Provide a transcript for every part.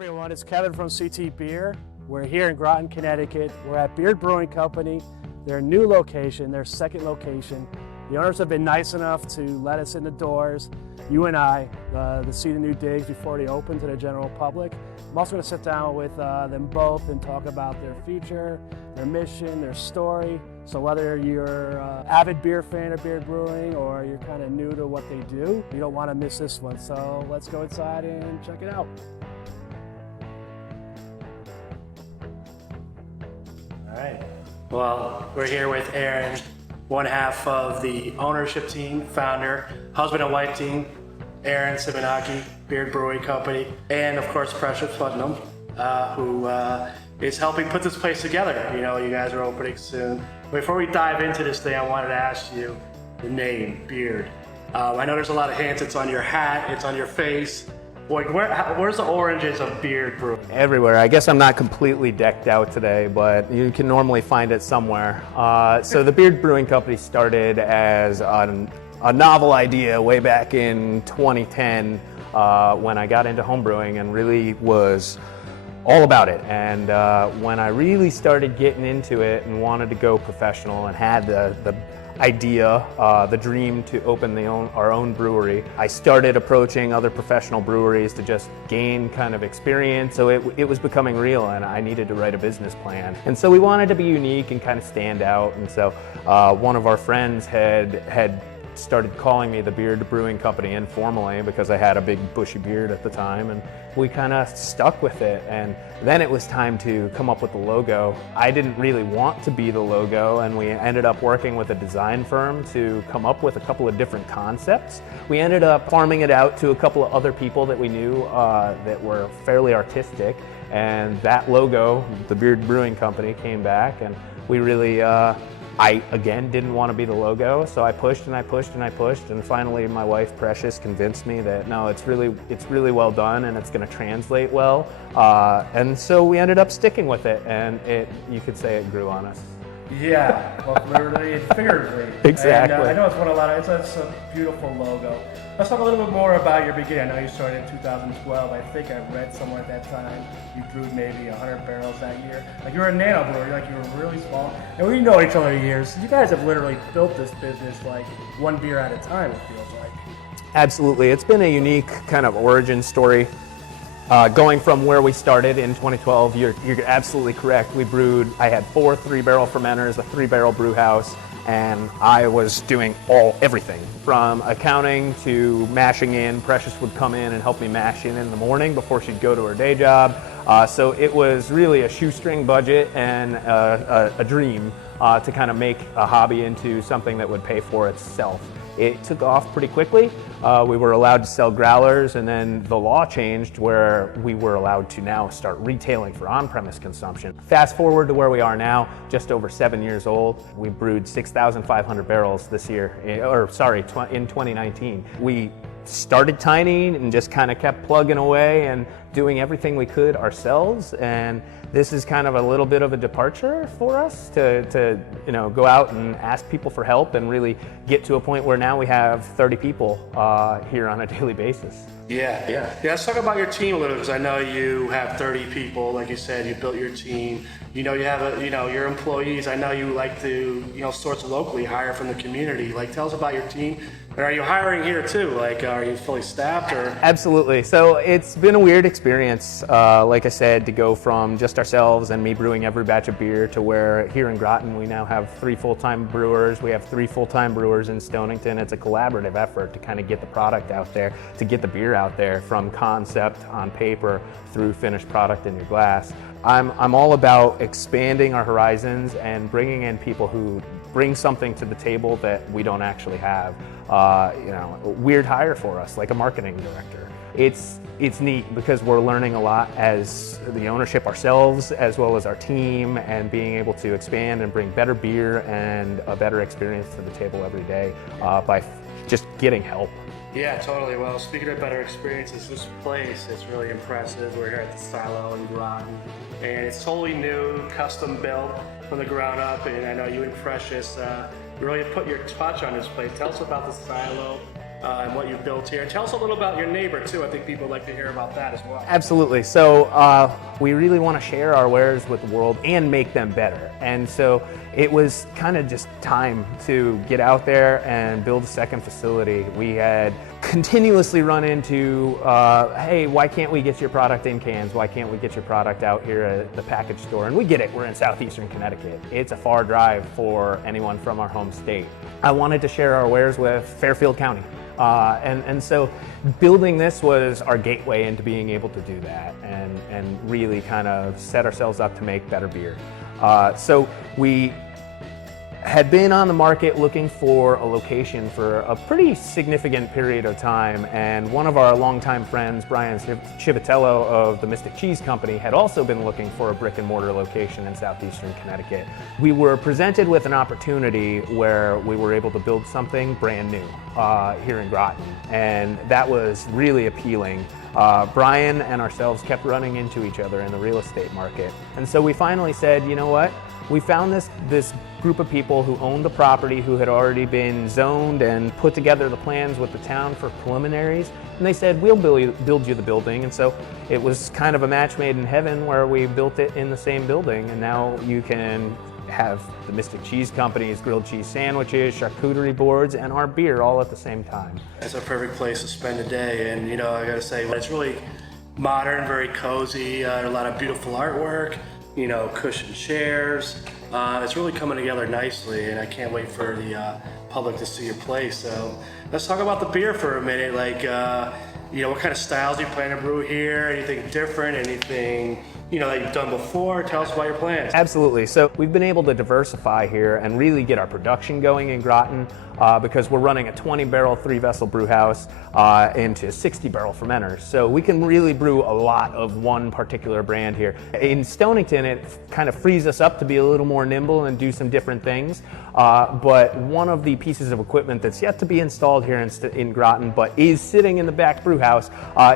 everyone, it's Kevin from CT Beer. We're here in Groton, Connecticut. We're at Beard Brewing Company, their new location, their second location. The owners have been nice enough to let us in the doors, you and I, to see the new digs before they open to the general public. I'm also going to sit down with them both and talk about their future, their mission, their story. So whether you're an avid beer fan of Beard Brewing or you're kind of new to what they do, you don't want to miss this one. So let's go inside and check it out. All right. Well, we're here with Aaron, one half of the ownership team, founder, husband and wife team, Aaron Simonaki, Beard Brewing Company, and of course Precious Putnam, who is helping put this place together. You know, you guys are opening soon. Before we dive into this thing, I wanted to ask you the name, Beard. I know there's a lot of hints. It's on your hat, it's on your face. Like, where's the origins of Beard Brewing? Everywhere. I guess I'm not completely decked out today, but you can normally find it somewhere. So the Beard Brewing Company started as a novel idea way back in 2010 when I got into homebrewing and really was all about it. And when I really started getting into it and wanted to go professional and had the idea, the dream to open our own brewery, I started approaching other professional breweries to just gain kind of experience. So it was becoming real, and I needed to write a business plan. And so we wanted to be unique and kind of stand out. And so one of our friends had started calling me the Beard Brewing Company informally because I had a big bushy beard at the time, and we kind of stuck with it. And then it was time to come up with the logo. I didn't really want to be the logo, and we ended up working with a design firm to come up with a couple of different concepts. We ended up farming it out to a couple of other people that we knew that were fairly artistic, and that logo, the Beard Brewing Company, came back, and we really I, again, didn't want to be the logo, so I pushed and I pushed and I pushed, and finally my wife, Precious, convinced me that, no, it's really well done and it's going to translate well. And so we ended up sticking with it, and you could say it grew on us. Yeah, well, literally and figuratively. Exactly. And, I know it's a beautiful logo. Let's talk a little bit more about your beginning. I know you started in 2012. I think I read somewhere at that time you brewed maybe 100 barrels that year. Like, you were a nano brewer, like you were really small. And we know each other years. You guys have literally built this business like one beer at a time, it feels like. Absolutely. It's been a unique kind of origin story. Going from where we started in 2012, you're absolutely correct. I had 4 3-barrel fermenters, a 3-barrel brew house, and I was doing everything from accounting to mashing in. Precious would come in and help me mash in the morning before she'd go to her day job. So it was really a shoestring budget and a dream to kind of make a hobby into something that would pay for itself. It took off pretty quickly. We were allowed to sell growlers, and then the law changed where we were allowed to now start retailing for on-premise consumption. Fast forward to where we are now, just over 7 years old. We brewed 6,500 barrels this year, in 2019. We started tiny and just kind of kept plugging away and doing everything we could ourselves, and this is kind of a little bit of a departure for us to go out and ask people for help and really get to a point where now we have 30 people here on a daily basis. Yeah. Let's talk about your team a little, because I know you have 30 people. Like you said, you built your team. You know, you have your employees. I know you like to source locally, hire from the community. Like, tell us about your team. And are you hiring here too? Like, are you fully staffed or? Absolutely. So it's been a weird experience, like I said, to go from just ourselves and me brewing every batch of beer to where here in Groton we now have 3 full-time brewers. We have 3 full-time brewers in Stonington. It's a collaborative effort to kind of get the product out there, to get the beer out there from concept on paper through finished product in your glass. I'm all about expanding our horizons and bringing in people who bring something to the table that we don't actually have. A weird hire for us, like a marketing director. It's neat because we're learning a lot as the ownership ourselves, as well as our team, and being able to expand and bring better beer and a better experience to the table every day by just getting help. Yeah, totally. Well, speaking of better experiences, this place is really impressive. We're here at the Silo in Groton, and it's totally new, custom built from the ground up. And I know you and Precious really put your touch on this place. Tell us about the Silo. and what you've built here. Tell us a little about your neighbor too. I think people would like to hear about that as well. Absolutely. So we really want to share our wares with the world and make them better. And so it was kind of just time to get out there and build a second facility. We had continuously run into, hey, why can't we get your product in cans? Why can't we get your product out here at the package store? And we get it, we're in southeastern Connecticut. It's a far drive for anyone from our home state. I wanted to share our wares with Fairfield County. And so building this was our gateway into being able to do that and really kind of set ourselves up to make better beer. So we had been on the market looking for a location for a pretty significant period of time, and one of our longtime friends, Brian Civitello of the Mystic Cheese Company, had also been looking for a brick and mortar location in southeastern Connecticut. We were presented with an opportunity where we were able to build something brand new here in Groton, and that was really appealing. Brian and ourselves kept running into each other in the real estate market, and so we finally said, you know what? We found this group of people who owned the property, who had already been zoned and put together the plans with the town for preliminaries, and they said, we'll build you the building. And so it was kind of a match made in heaven where we built it in the same building, and now you can have the Mystic Cheese Company's grilled cheese sandwiches, charcuterie boards, and our beer all at the same time. It's a perfect place to spend a day, and I gotta say, it's really modern, very cozy, a lot of beautiful artwork, cushioned chairs. It's really coming together nicely, and I can't wait for the public to see your place. So let's talk about the beer for a minute. Like, what kind of styles do you plan to brew here? Anything different? Anything that you've done before? Tell us about your plans. Absolutely. So we've been able to diversify here and really get our production going in Groton because we're running a 20-barrel, 3-vessel brew house into 60-barrel fermenters. So we can really brew a lot of one particular brand here. In Stonington, it kind of frees us up to be a little more nimble and do some different things. But one of the pieces of equipment that's yet to be installed here in Groton, but is sitting in the back brew house,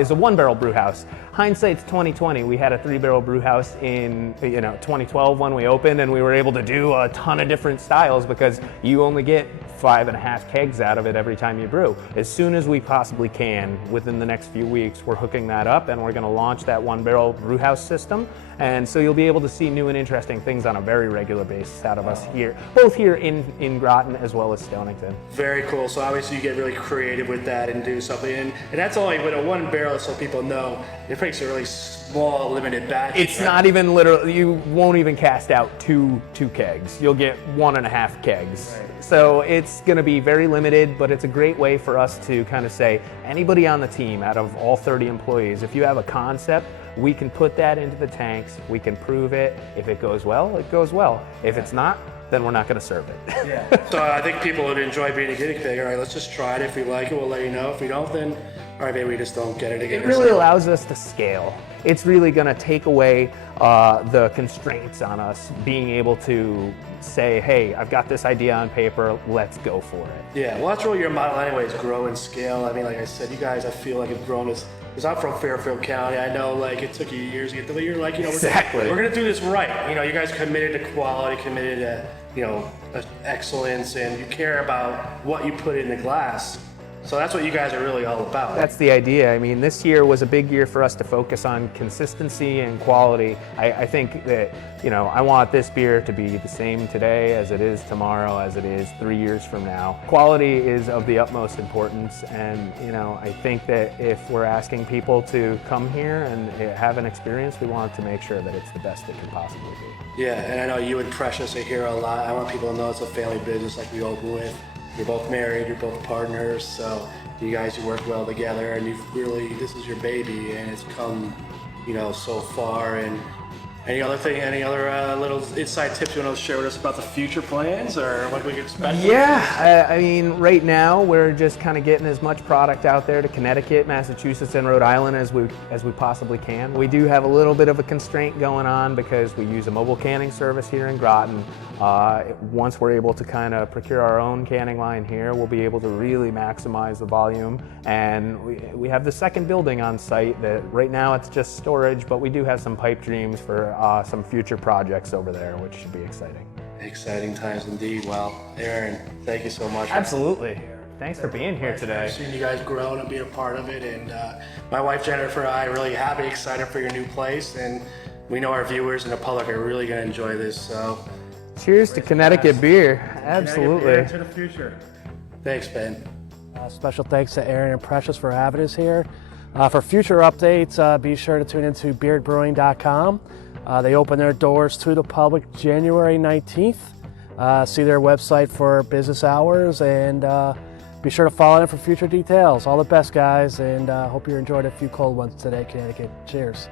is a 1-barrel brew house. Hindsight's 2020. We had a 3-barrel brew house in 2012 when we opened, and we were able to do a ton of different styles because you only get 5.5 kegs out of it every time you brew. As soon as we possibly can, within the next few weeks, we're hooking that up and we're going to launch that 1-barrel brew house system. And so you'll be able to see new and interesting things on a very regular basis out of us here, both here in Groton as well as Stonington. Very cool. So obviously you get really creative with that and do something. And that's only with a 1-barrel, so people know it makes a really small, limited batch. It's not even literally, you won't even cast out two kegs. You'll get 1.5 kegs. Right. So it's going to be very limited, but it's a great way for us to kind of say, anybody on the team out of all 30 employees, if you have a concept, we can put that into the tanks, we can prove it. If it goes well, it goes well. If it's not, then we're not going to serve it. Yeah. So I think people would enjoy being a guinea pig. All right, let's just try it. If we like it, we'll let you know. If we don't, then all right, maybe we just don't get it again. It really allows us to scale. It's really going to take away the constraints on us being able to say, hey, I've got this idea on paper, let's go for it. Yeah, well, that's really your model anyways, grow and scale. I mean, like I said, you guys, I feel like have grown as, because I'm from Fairfield County. I know, like, it took you years to get to, but you're like, exactly. We're going to do this right. You guys committed to quality, committed to, excellence, and you care about what you put in the glass. So that's what you guys are really all about. That's the idea. I mean, this year was a big year for us to focus on consistency and quality. I think that, I want this beer to be the same today as it is tomorrow, as it is 3 years from now. Quality is of the utmost importance, and, I think that if we're asking people to come here and have an experience, we want to make sure that it's the best it can possibly be. Yeah, and I know you and Precious are here a lot. I want people to know it's a family business like we open with. You're both married, you're both partners, so you guys, you work well together, and this is your baby, and it's come, so far. And any other little inside tips you want to share with us about the future plans, or what we can expect? Yeah, I mean, right now we're just kind of getting as much product out there to Connecticut, Massachusetts, and Rhode Island as we possibly can. We do have a little bit of a constraint going on because we use a mobile canning service here in Groton. Once we're able to kind of procure our own canning line here, we'll be able to really maximize the volume. And we have the second building on site that right now it's just storage, but we do have some pipe dreams for some future projects over there, which should be exciting. Exciting times indeed. Well, Aaron, thank you so much. Absolutely. Thanks for being here today. Seeing you guys grow and being a part of it, and my wife Jennifer and I are really happy, excited for your new place, and we know our viewers and the public are really going to enjoy this. So, cheers to Connecticut beer. Absolutely. Connecticut beer to the future. Thanks, Ben. Special thanks to Aaron and Precious for having us here. For future updates, be sure to tune into beardbrewing.com. They open their doors to the public January 19th. See their website for business hours, and be sure to follow them for future details. All the best, guys, and hope you enjoyed a few cold ones today, Connecticut. Cheers.